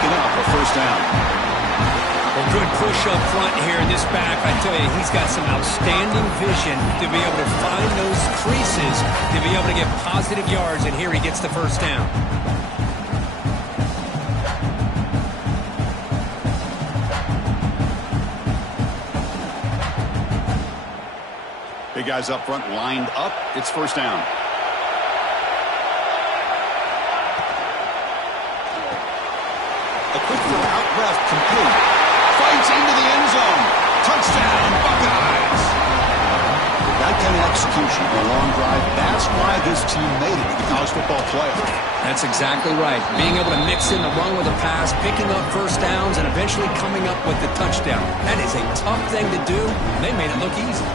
picking up a first down. Well, good push up front here. This back, I tell you, he's got some outstanding vision to be able to find those creases, to be able to get positive yards, and here he gets the first down. Big guys up front lined up. It's first down. A quick throw out left, complete. Fights into the end zone. Touchdown, Buckeyes. That kind of execution on a long drive, that's why this team made it to the college football playoff. That's exactly right. Being able to mix in the run with a pass, picking up first downs, and eventually coming up with the touchdown. That is a tough thing to do, and they made it look easy.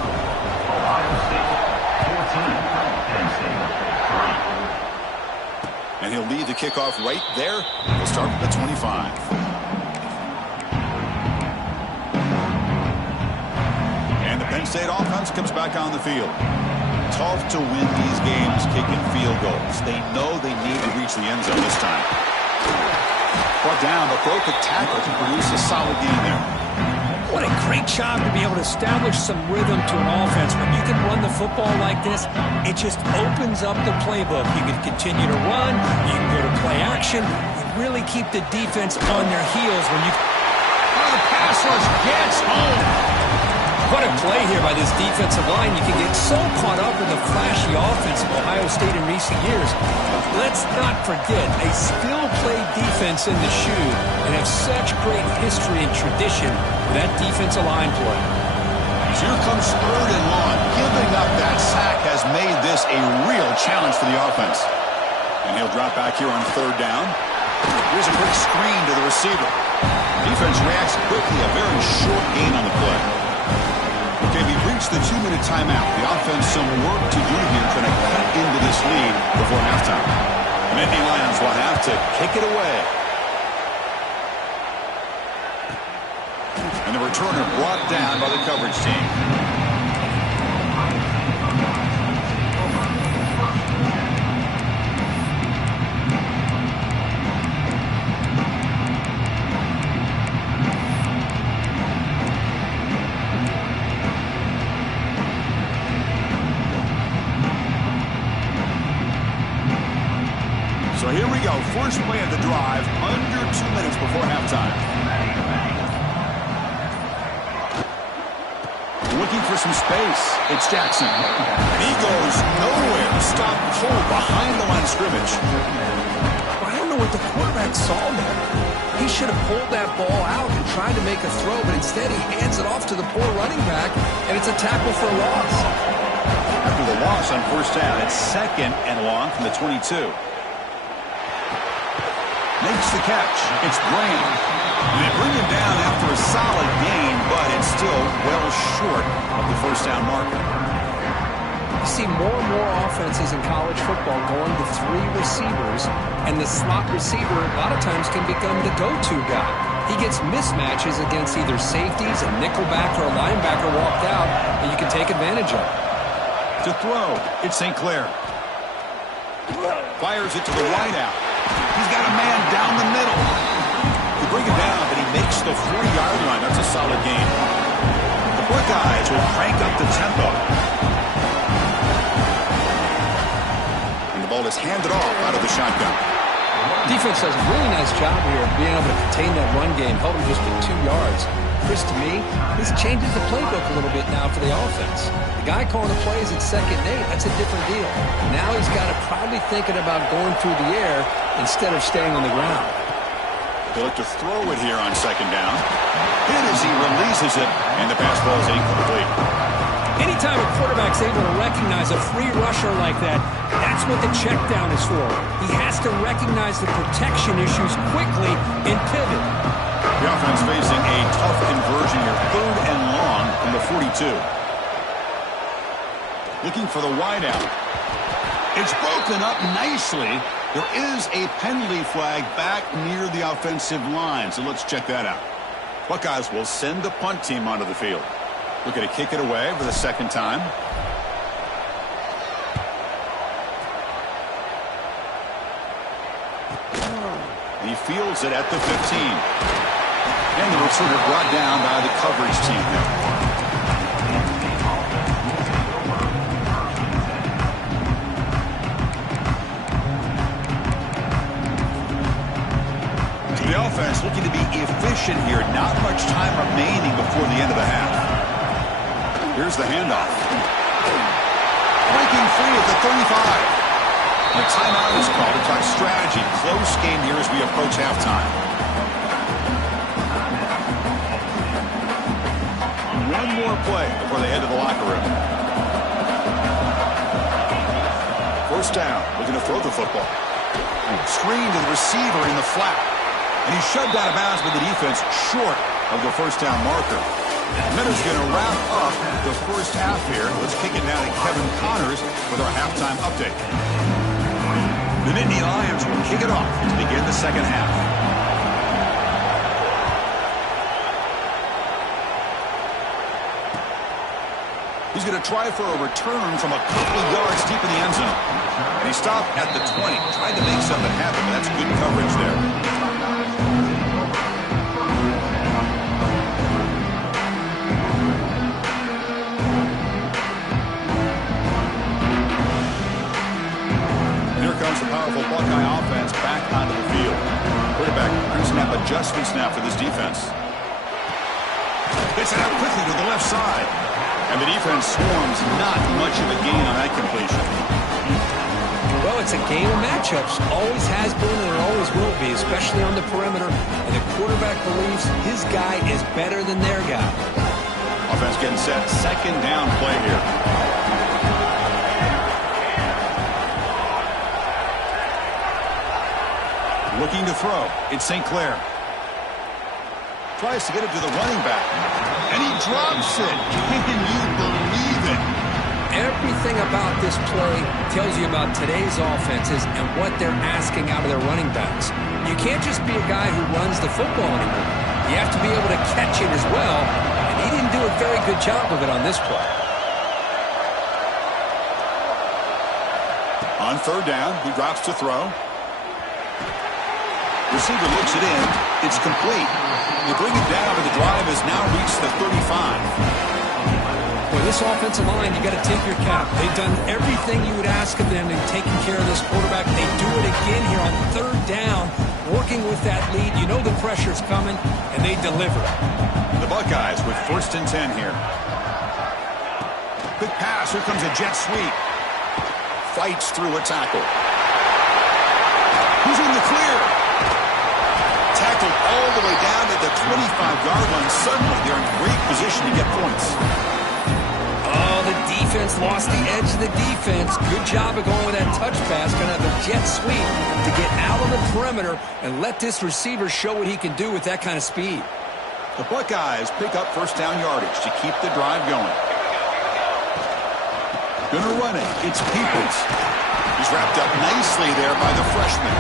And he'll lead the kickoff right there. We'll start at the 25. And the Penn State offense comes back on the field. Tough to win these games kicking field goals. They know they need to reach the end zone this time. Brought down, but broke the tackle to produce a solid gain there. What a great job to be able to establish some rhythm to an offense. When you can run the football like this, it just opens up the playbook. You can continue to run. You can go to play action. You really keep the defense on their heels when you... Oh, the pass rush gets home. What a play here by this defensive line. You can get so caught up in the flashy offense of Ohio State in recent years. Let's not forget, a still-played defense in the shoe and have such great history and tradition with that defensive line play. So here comes third and long. Giving up that sack has made this a real challenge for the offense. And he'll drop back here on third down. Here's a quick screen to the receiver. Defense reacts quickly, a very short gain on the play. Okay, we've reached the 2-minute timeout. The offense some work to do here trying to cut into this lead before halftime. The Nittany Lions will have to kick it away. And the returner brought down by the coverage team. So here we go, first play of the drive, under 2 minutes before halftime. Looking for some space, it's Jackson. And he goes nowhere, stop cold behind the line of scrimmage. I don't know what the quarterback saw there. He should have pulled that ball out and tried to make a throw, but instead he hands it off to the poor running back, and it's a tackle for a loss. After the loss on first down, it's second and long from the 22. Makes the catch. It's Graham. And they bring him down after a solid gain, but it's still well short of the first down marker. You see more and more offenses in college football going to 3 receivers, and the slot receiver a lot of times can become the go-to guy. He gets mismatches against either safeties, a nickelback, or a linebacker walked out, and you can take advantage of it. To throw, it's St. Clair. Fires it to the wideout. He's got a man down the middle. They bring it down, but he makes the 40-yard line. That's a solid gain. The Buckeyes will crank up the tempo. And the ball is handed off out of the shotgun. Defense does a really nice job here of being able to contain that run game, held him just to 2 yards. Chris, to me, this changes the playbook a little bit now for the offense. The guy calling the plays at 2nd and 8, that's a different deal. Now he's got to probably thinking about going through the air instead of staying on the ground. He'll look to throw it here on 2nd down. Hit as he releases it, and the pass ball is incomplete. Anytime a quarterback's able to recognize a free rusher like that, that's what the check down is for. He has to recognize the protection issues quickly and pivot. The offense facing a tough conversion here, 3rd and long from the 42. Looking for the wideout. It's broken up nicely. There is a penalty flag back near the offensive line, so let's check that out. Buckeyes will send the punt team onto the field. Looking to kick it away for the 2nd time. He fields it at the 15. And the receiver brought down by the coverage team there. The offense looking to be efficient here. Not much time remaining before the end of the half. Here's the handoff. Breaking free at the 35. And a timeout is called to talk strategy. Close game here as we approach halftime. One more play before they head to the locker room. First down. Looking to throw the football. Screen to the receiver in the flat. And he's shoved out of bounds with the defense short of the first down marker. Minter's going to wrap up the first half here. Let's kick it now to Kevin Connors with our halftime update. The Nittany Lions will kick it off to begin the second half. He's going to try for a return from a couple of yards deep in the end zone. And he stopped at the 20, trying to make something happen, but that's good coverage there. The powerful Buckeye offense back onto the field. Quarterback pre-snap adjustments now for this defense. Gets it out quickly to the left side. And the defense swarms. Not much of a gain on that completion. Well, it's a game of matchups. Always has been and it always will be, especially on the perimeter. And the quarterback believes his guy is better than their guy. Offense getting set. Second down play here. Looking to throw. It's St. Clair. Tries to get it to the running back. And he drops it. Can you believe it? Everything about this play tells you about today's offenses and what they're asking out of their running backs. You can't just be a guy who runs the football anymore. You have to be able to catch it as well. And he didn't do a very good job of it on this play. On third down, he drops to throw. Receiver looks it in. It's complete. They bring it down, but the drive has now reached the 35. Well, this offensive line, you got to take your cap. They've done everything you would ask of them in taking care of this quarterback. They do it again here on third down, working with that lead. You know the pressure's coming, and they deliver. The Buckeyes with 1st and 10 here. Quick pass. Here comes a jet sweep. Fights through a tackle. Who's in the clear? Tackled all the way down to the 25-yard line. Suddenly, they're in great position to get points. Oh, the defense lost the edge of the defense. Good job of going with that touch pass. Going to have a jet sweep to get out on the perimeter and let this receiver show what he can do with that kind of speed. The Buckeyes pick up first down yardage to keep the drive going. Gonna run it. It's Peoples. He's wrapped up nicely there by the freshman.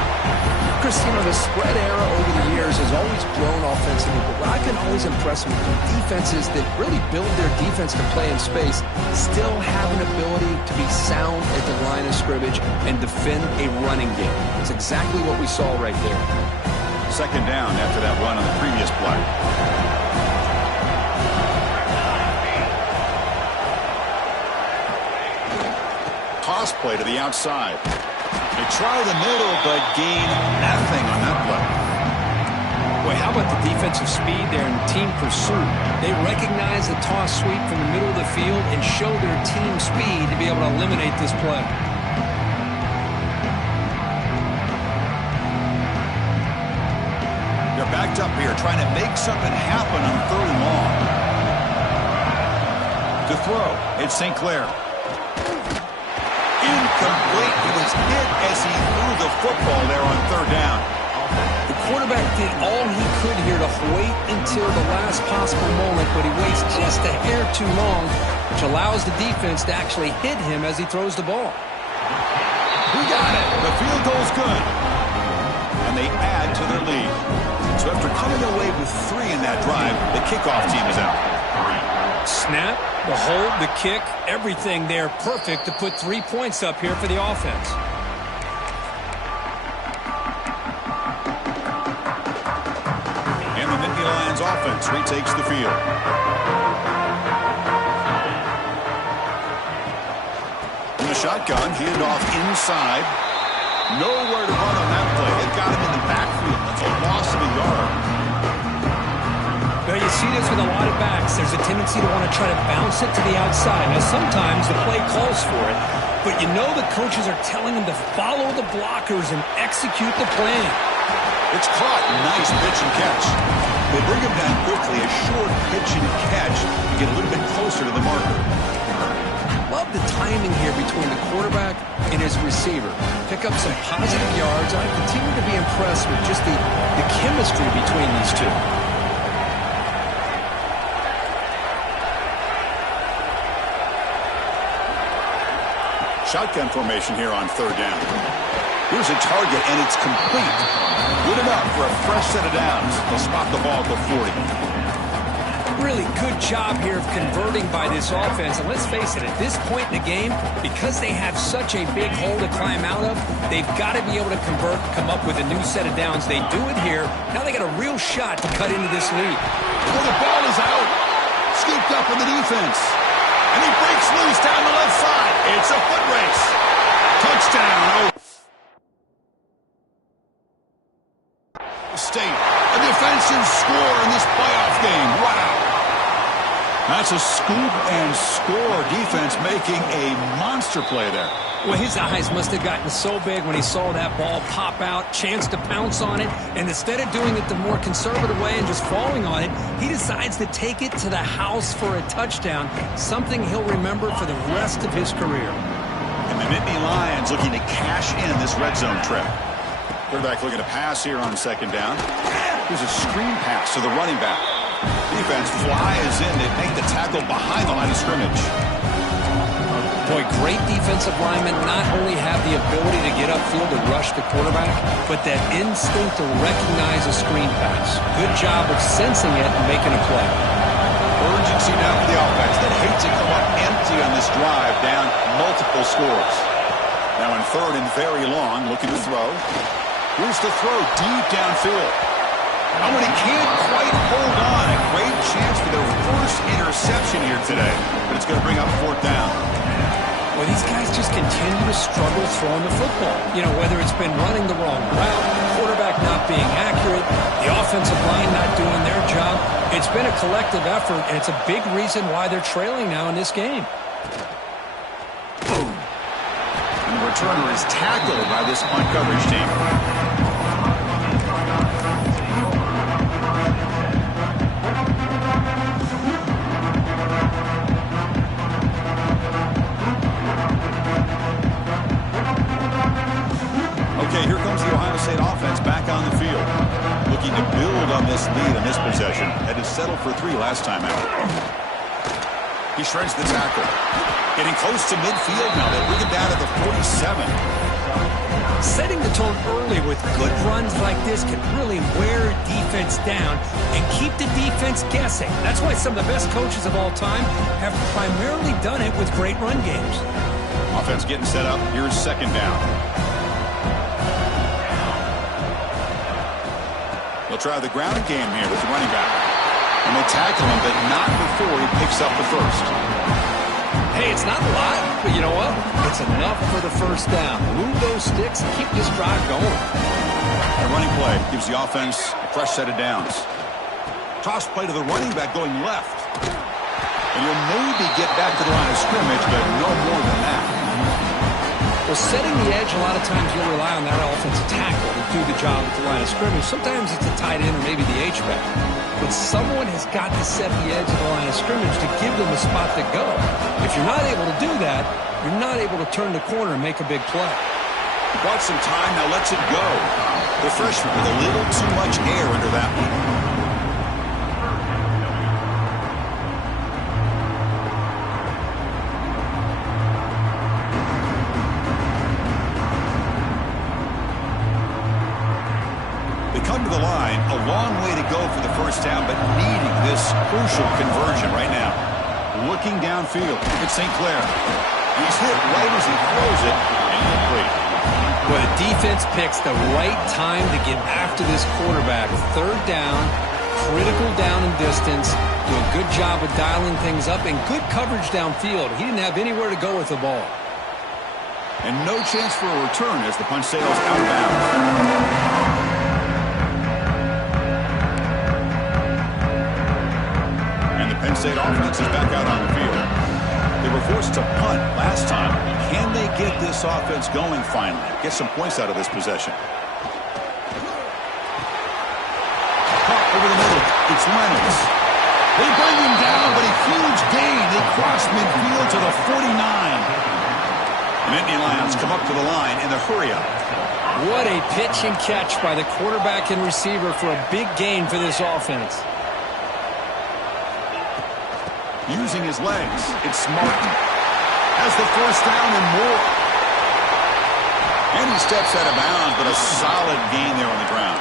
Chris, you know, the spread era over the years has always grown offensively, but what I've been always impressed with defenses that really build their defense to play in space still have an ability to be sound at the line of scrimmage and defend a running game. It's exactly what we saw right there. Second down after that run on the previous play. Toss play to the outside. They try the middle, but gain nothing on that play. Boy, how about the defensive speed there and team pursuit? They recognize the toss sweep from the middle of the field and show their team speed to be able to eliminate this play. They're backed up here, trying to make something happen on third and long. To throw, it's St. Clair. Incomplete. He was hit as he threw the football there on third down. The quarterback did all he could here to wait until the last possible moment, but he waits just a hair too long, which allows the defense to actually hit him as he throws the ball. We got it. The field goal's good. And they add to their lead. So after coming away with 3 in that drive, the kickoff team is out. Snap, the hold, the kick, everything there perfect to put 3 points up here for the offense. offense retakes the field. In the shotgun, handoff inside. Nowhere to run on that play. It got him in the backfield. That's a loss of a yard. Well, you see this with a lot of backs. There's a tendency to want to try to bounce it to the outside. Now, sometimes the play calls for it, but you know the coaches are telling them to follow the blockers and execute the plan. It's caught. Nice pitch and catch. They bring him down quickly. A short pitch and catch to get a little bit closer to the marker. Love the timing here between the quarterback and his receiver. Pick up some positive yards. I continue to be impressed with just the chemistry between these two. Shotgun formation here on third down. Here's a target, and it's complete. Good enough for a fresh set of downs. They'll spot the ball at the 40. Really good job here of converting by this offense. And let's face it, at this point in the game, because they have such a big hole to climb out of, they've got to be able to convert, come up with a new set of downs. They do it here. Now they got a real shot to cut into this lead. Well, the ball is out. Scooped up in the defense. And he breaks loose down the left side. It's a foot race. Touchdown. State, a defensive score in this playoff game. Wow. That's a scoop and score defense making a monster play there. Well, his eyes must have gotten so big when he saw that ball pop out, chance to pounce on it, and instead of doing it the more conservative way and just falling on it, he decides to take it to the house for a touchdown, something he'll remember for the rest of his career. And the Nittany Lions looking to cash in this red zone trip. Quarterback looking to pass here on second down. Here's a screen pass to the running back. Defense flies in. They make the tackle behind the line of scrimmage. Boy, great defensive linemen not only have the ability to get upfield and rush the quarterback, but that instinct to recognize a screen pass. Good job of sensing it and making a play. Urgency now for the offense that hates to come up empty on this drive, down multiple scores. Now in third and very long, looking to throw. Here's the throw deep downfield. Oh, and he can't quite hold on. A great chance for their first interception here today, but it's going to bring up fourth down. Well, these guys just continue to struggle throwing the football. You know, whether it's been running the wrong route, quarterback not being accurate, the offensive line not doing their job. It's been a collective effort, and it's a big reason why they're trailing now in this game. Boom. And the returner is tackled by this punt coverage team. Okay, here comes the Ohio State offense back on the field. Looking to build on this lead on this possession. Had to settle for 3 last time out. He shreds the tackle. Getting close to midfield now. They bring it down to the 47. Setting the tone early with good runs like this can really wear defense down and keep the defense guessing. That's why some of the best coaches of all time have primarily done it with great run games. Offense getting set up. Here's second down. They'll try the ground game here with the running back. And they tackle him, but not before he picks up the first. Hey, it's not a lot, but you know what? It's enough for the first down. Move those sticks and keep this drive going. A running play gives the offense a fresh set of downs. Toss play to the running back going left. And you'll maybe get back to the line of scrimmage, but no more than that. Well, setting the edge, a lot of times you'll rely on that offensive tackle to do the job at the line of scrimmage. Sometimes it's a tight end or maybe the H-back. But someone has got to set the edge of the line of scrimmage to give them a spot to go. If you're not able to do that, you're not able to turn the corner and make a big play. Bought some time, now lets it go. The freshman with a little too much air under that one. Come to the line, a long way to go for the first down, but needing this crucial conversion right now. Looking downfield, it's St. Clair. He's hit right as he throws it, and complete. Well, the defense picks the right time to get after this quarterback. Third down, critical down and distance, do a good job of dialing things up, and good coverage downfield. He didn't have anywhere to go with the ball. And no chance for a return as the punch sails out of bounds. Penn State offense is back out on the field. They were forced to punt last time. Can they get this offense going finally? Get some points out of this possession. Caught over the middle. It's Reynolds. They bring him down, but a huge gain. They cross midfield to the 49. The Nittany Lions come up to the line in the hurry-up. What a pitch and catch by the quarterback and receiver for a big gain for this offense. Using his legs, it's Martin. Has the first down and more. And he steps out of bounds, but a solid gain there on the ground.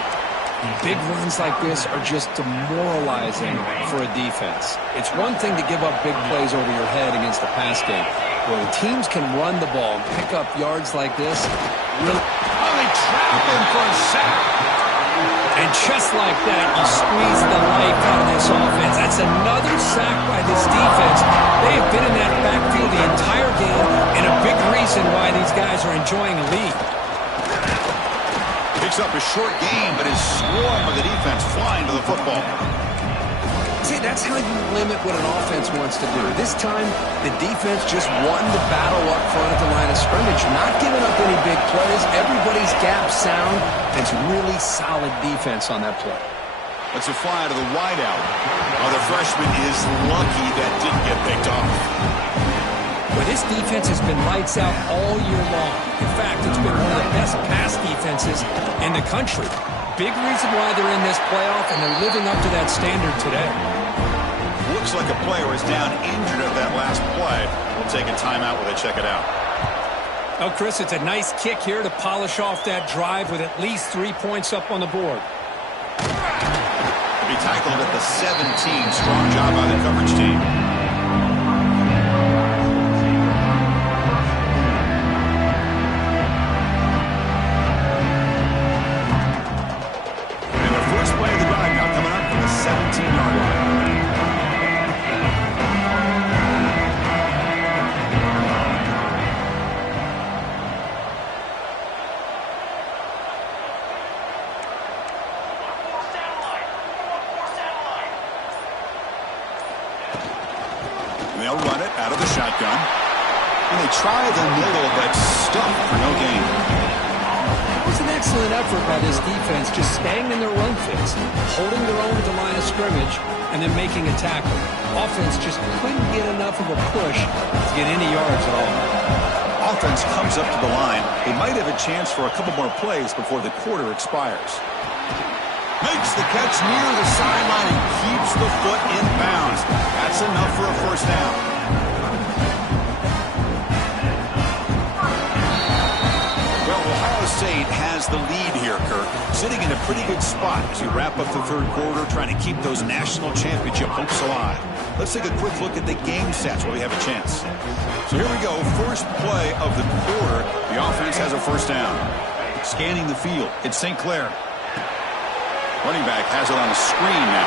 Big runs like this are just demoralizing for a defense. It's one thing to give up big plays over your head against the pass game. When teams can run the ball and pick up yards like this, really... Oh, they trap him for a sack. And just like that, you squeeze the life out of this offense. That's another sack by this defense. They have been in that backfield the entire game, and a big reason why these guys are enjoying a lead. Picks up a short gain, but is swarmed by the defense flying to the football. See, that's how you limit what an offense wants to do. This time, the defense just won the battle up front at the line of scrimmage, not giving up any big plays. Everybody's gap sound. It's really solid defense on that play. That's a fly to the wideout. Oh, the freshman is lucky that didn't get picked off. Well, this defense has been lights out all year long. In fact, it's been one of the best pass defenses in the country. Big reason why they're in this playoff, and they're living up to that standard today. Looks like a player is down injured at that last play. We'll take a timeout while they check it out. Oh, Chris, it's a nice kick here to polish off that drive with at least 3 points up on the board. To be tackled at the 17. Strong job by the coverage team. And the first play of the drive now coming up from the 17-yard line. They'll run it out of the shotgun. And they try the middle, but stuffed for no gain. That was an excellent effort by this defense, just staying in their run fits, holding their own at the line of scrimmage, and then making a tackle. Offense just couldn't get enough of a push to get any yards at all. Offense comes up to the line. They might have a chance for a couple more plays before the quarter expires. Makes the catch near the sideline and keeps the foot in bounds. That's enough for a first down. Well, Ohio State has the lead here, Kirk. Sitting in a pretty good spot as you wrap up the third quarter, trying to keep those national championship hopes alive. Let's take a quick look at the game stats while we have a chance. So here we go. First play of the quarter. The offense has a first down. Scanning the field. It's St. Clair. Running back has it on a screen now.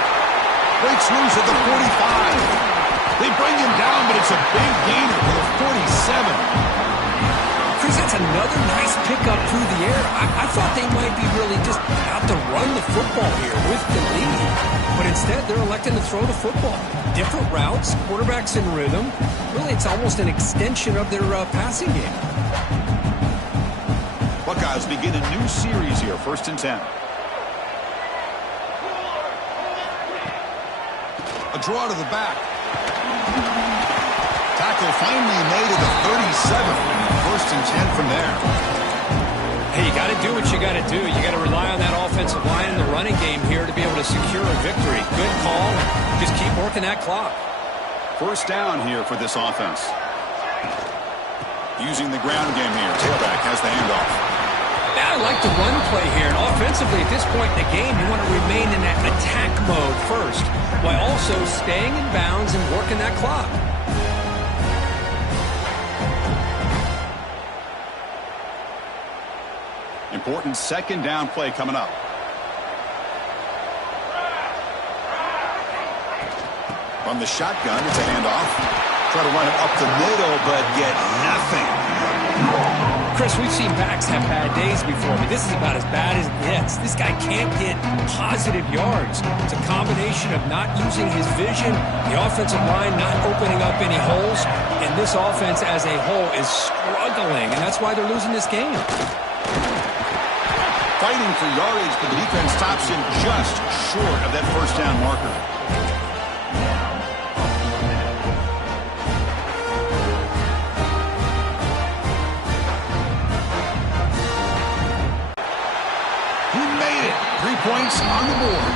Breaks loose at the 45. They bring him down, but it's a big gainer for the 47. Chris, that's another nice pickup through the air. I thought they might be really just out to run the football here with the lead. But instead, they're electing to throw the football. Different routes, quarterbacks in rhythm. Really, it's almost an extension of their passing game. Buckeyes begin a new series here, 1st and 10. A draw to the back. Tackle finally made at the 37. 1st and 10 from there. Hey, you got to do what you got to do. You got to rely on that offensive line and the running game here to be able to secure a victory. Good call. Just keep working that clock. First down here for this offense. Using the ground game here. Tailback has the handoff. I like the run play here. And offensively, at this point in the game, you want to remain in that attack mode first, while also staying in bounds and working that clock. Important second down play coming up. From the shotgun, it's a handoff. Try to run it up the middle, but get nothing. Chris, we've seen backs have bad days before, but this is about as bad as it gets. This guy can't get positive yards. It's a combination of not using his vision, the offensive line not opening up any holes, and this offense as a whole is struggling, and that's why they're losing this game. Fighting for yardage, but the defense stops him just short of that first down marker. He made it. 3 points on the board.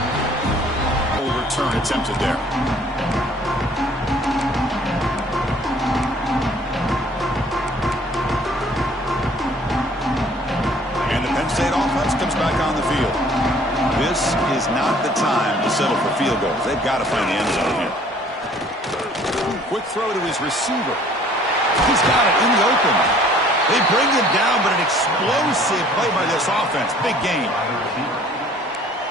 Full return attempted there. State offense comes back on the field. This is not the time to settle for field goals. They've got to find the end zone here. Quick throw to his receiver. He's got it in the open. They bring him down, but an explosive play by this offense. Big game.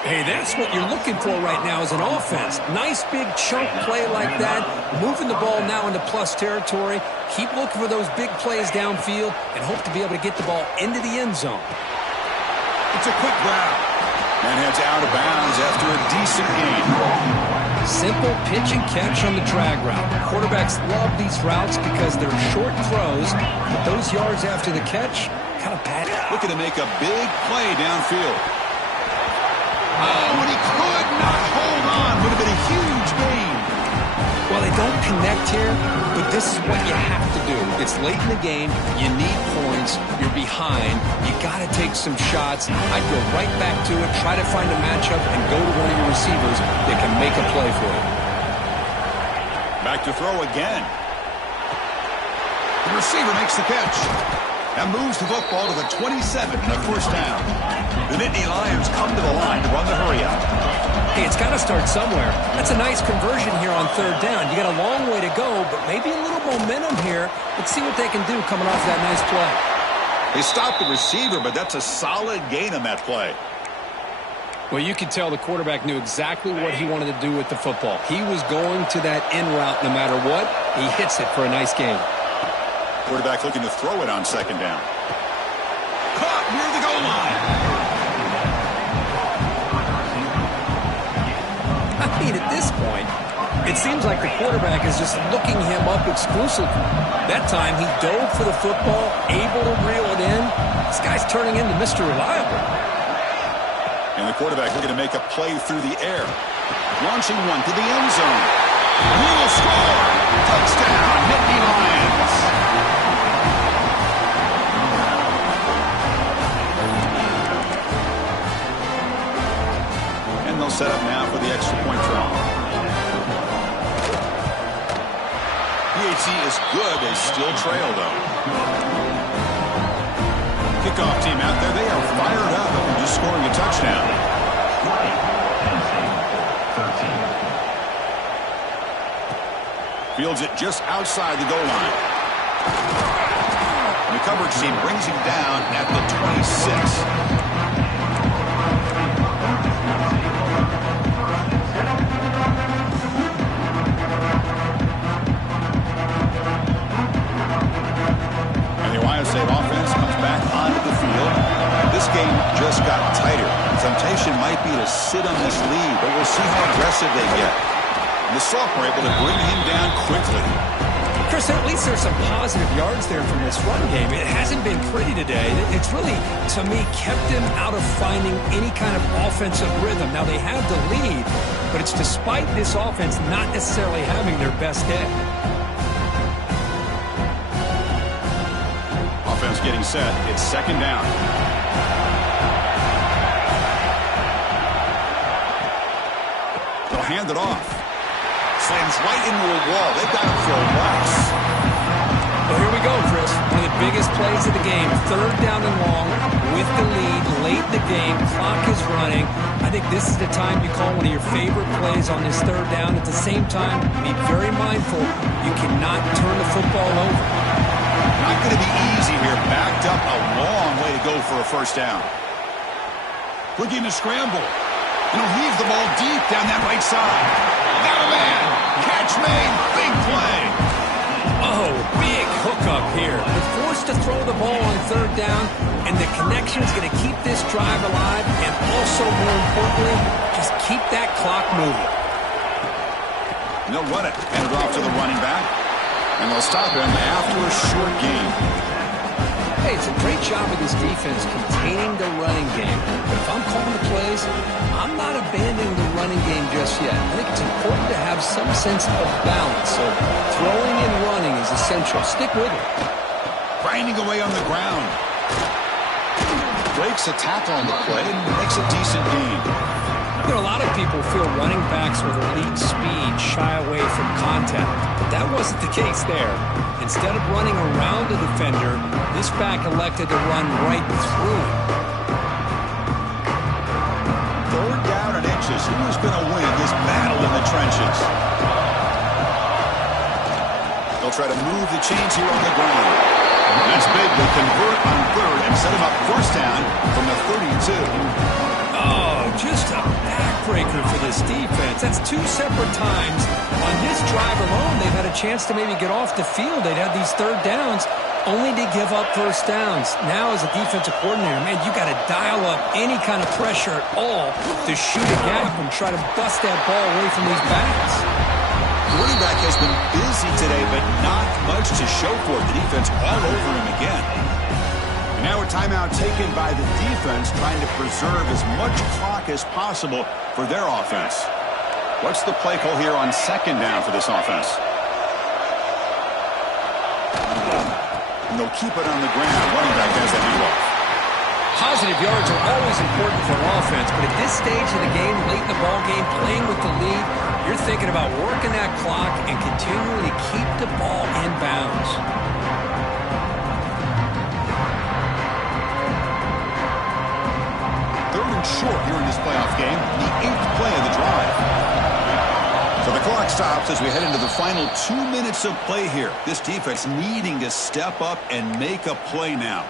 Hey, that's what you're looking for right now as an offense. Nice big chunk play like that. Moving the ball now into plus territory. Keep looking for those big plays downfield and hope to be able to get the ball into the end zone. It's a quick grab. And heads out of bounds after a decent gain. Simple pitch and catch on the drag route. Quarterbacks love these routes because they're short throws, but those yards after the catch, kind of bad. Looking to make a big play downfield. Oh, and he could not hold on. Would have been a huge gain. Well, they don't connect here, but this is what you have to do. It's late in the game. You need points. You're behind. You got to take some shots. I'd go right back to it, try to find a matchup, and go to one of your receivers that can make a play for you. Back to throw again. The receiver makes the catch. That moves the football to the 27, a first down. The Nittany Lions come to the line to run the hurry out. Hey, it's got to start somewhere. That's a nice conversion here on third down. You got a long way to go, but maybe a little momentum here. Let's see what they can do coming off that nice play. They stopped the receiver, but that's a solid gain on that play. Well, you could tell the quarterback knew exactly what he wanted to do with the football. He was going to that in route no matter what. He hits it for a nice gain. Quarterback looking to throw it on second down. Caught near the goal line. I mean, at this point, it seems like the quarterback is just looking him up exclusively. That time, he dove for the football, able to reel it in. This guy's turning into Mr. Reliable. And the quarterback looking to make a play through the air. Launching one to the end zone. He will score. Touchdown, Nittany Lions. And they'll set up now for the extra point draw. PHC is good. They still trail, though. Kickoff team out there. They are fired up and just scoring a touchdown. Fields it just outside the goal line. And the coverage team brings him down at the 26. State offense comes back onto the field. This game just got tighter. Temptation might be to sit on this lead, but we'll see how aggressive they get. And the sophomore able to bring him down quickly. Chris, at least there's some positive yards there from this run game. It hasn't been pretty today. It's really, to me, kept them out of finding any kind of offensive rhythm. Now, they have the lead, but it's despite this offense not necessarily having their best day. Offense getting set. It's second down. They'll hand it off. Slams right into a wall. They've got him for a loss. Well, here we go, Chris. One of the biggest plays of the game. Third down and long with the lead late in the game. Clock is running. I think this is the time you call one of your favorite plays on this third down. At the same time, be very mindful. You cannot turn the football over. Not going to be easy here. Backed up a long way to go for a first down. Looking to scramble. And he'll heave the ball deep down that right side. Got a man. Catch made. Big play. Oh, big hookup here. They're forced to throw the ball on third down, and the connection is going to keep this drive alive, and also, more importantly, just keep that clock moving. And they'll run it. Hand it off to the running back. And they'll stop him after a short gain. Hey, it's a great job of this defense containing the running game. But if I'm calling the plays, I'm not abandoning the running game just yet. I think it's important to have some sense of balance. So throwing and running is essential. Stick with it. Grinding away on the ground. Breaks a tackle on the play and makes a decent gain. You know, a lot of people feel running backs with elite speed shy away from contact, but that wasn't the case there. Instead of running around the defender, this back elected to run right through him. Third down and inches. Who's going to win this battle in the trenches? They'll try to move the chains here on the ground. That's big. They'll convert on third and set him up first down from the 32. Oh, just a backbreaker for this defense. That's two separate times. On this drive alone, they've had a chance to maybe get off the field. They'd had these third downs only to give up first downs. Now, as a defensive coordinator, man, you got to dial up any kind of pressure at all to shoot a gap and try to bust that ball away from these backs. The running back has been busy today, but not much to show for it. The defense all over him again. And now a timeout taken by the defense, trying to preserve as much clock as possible for their offense. What's the play call here on second down for this offense? And they'll keep it on the ground. Running back has the handoff. Positive yards are always important for an offense, but at this stage of the game, late in the ball game, playing with the lead, you're thinking about working that clock and continuing to keep the ball in bounds. Short here in this playoff game, the 8th play of the drive. So the clock stops as we head into the final 2 minutes of play here. This defense needing to step up and make a play now.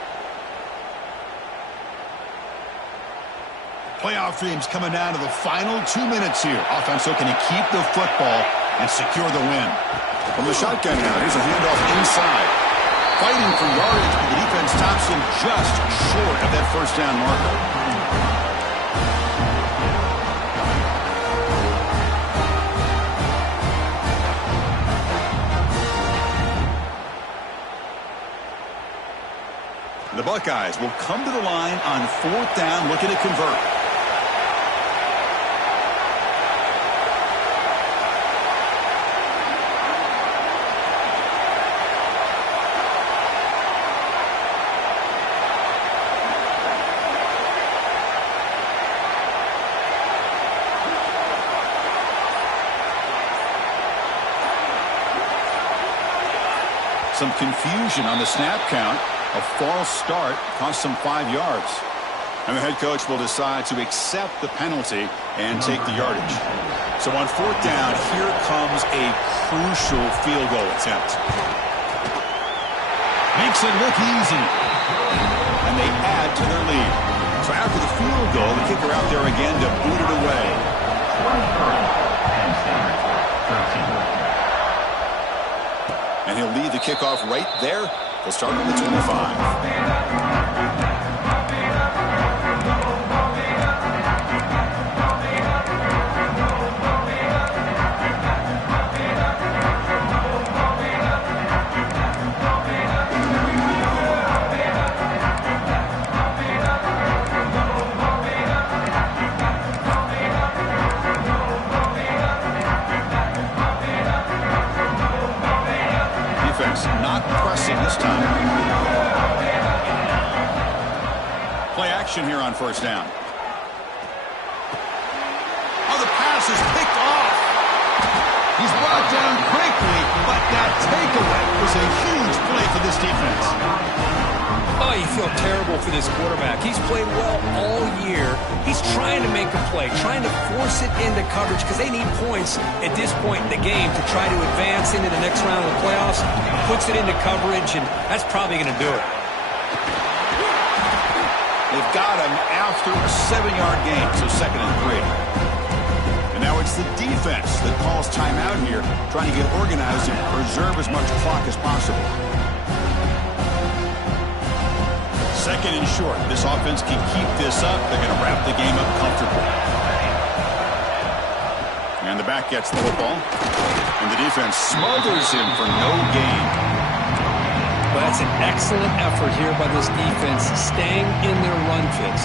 Playoff dreams coming down to the final 2 minutes here. Offense looking to keep the football and secure the win. From the shotgun now, here's a handoff inside. Fighting for yardage, but the defense stops him just short of that first down marker. The Buckeyes will come to the line on fourth down, looking to convert. Some confusion on the snap count. A false start cost them 5 yards. And the head coach will decide to accept the penalty and take the yardage. So on fourth down, here comes a crucial field goal attempt. Makes it look easy. And they add to their lead. So after the field goal, the kicker out there again to boot it away. And he'll lead the kickoff right there. They'll start on the 25. Not pressing this time. Play action here on first down. Oh, the pass is picked off. He's brought down quickly, but that takeaway was a huge play for this defense. Oh, you feel terrible for this quarterback. He's played well all year. He's trying to make a play, trying to force it into coverage because they need points at this point in the game to try to advance into the next round of the playoffs. Puts it into coverage, and that's probably going to do it. They've got him after a 7-yard gain, so 2nd and 3. And now it's the defense that calls timeout here, trying to get organized and preserve as much clock as possible. 2nd and short. This offense can keep this up. They're going to wrap the game up comfortably. And the back gets the football. And the defense smothers him for no gain. Well, that's an excellent effort here by this defense, staying in their run fit,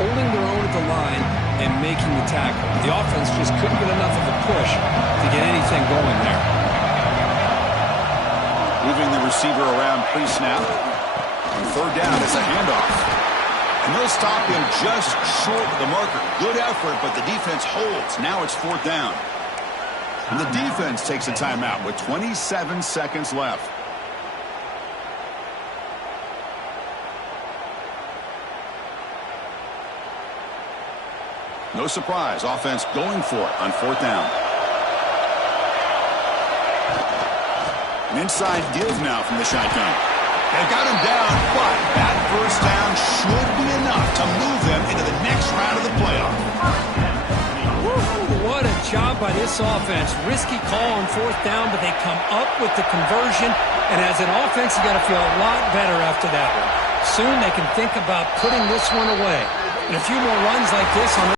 holding their own at the line and making the tackle. The offense just couldn't get enough of a push to get anything going there. Moving the receiver around pre-snap. And 3rd down, it's a handoff. And they'll stop him just short of the marker. Good effort, but the defense holds. Now it's 4th down. And the defense takes a timeout with 27 seconds left. No surprise, offense going for it on 4th down. An inside give now from the shotgun. They've got him down, but that 1st down should be enough to move them into the next round of the playoff. Woo, what a job by this offense. Risky call on 4th down, but they come up with the conversion. And as an offense, you got to feel a lot better after that one. Soon they can think about putting this one away. And a few more runs like this on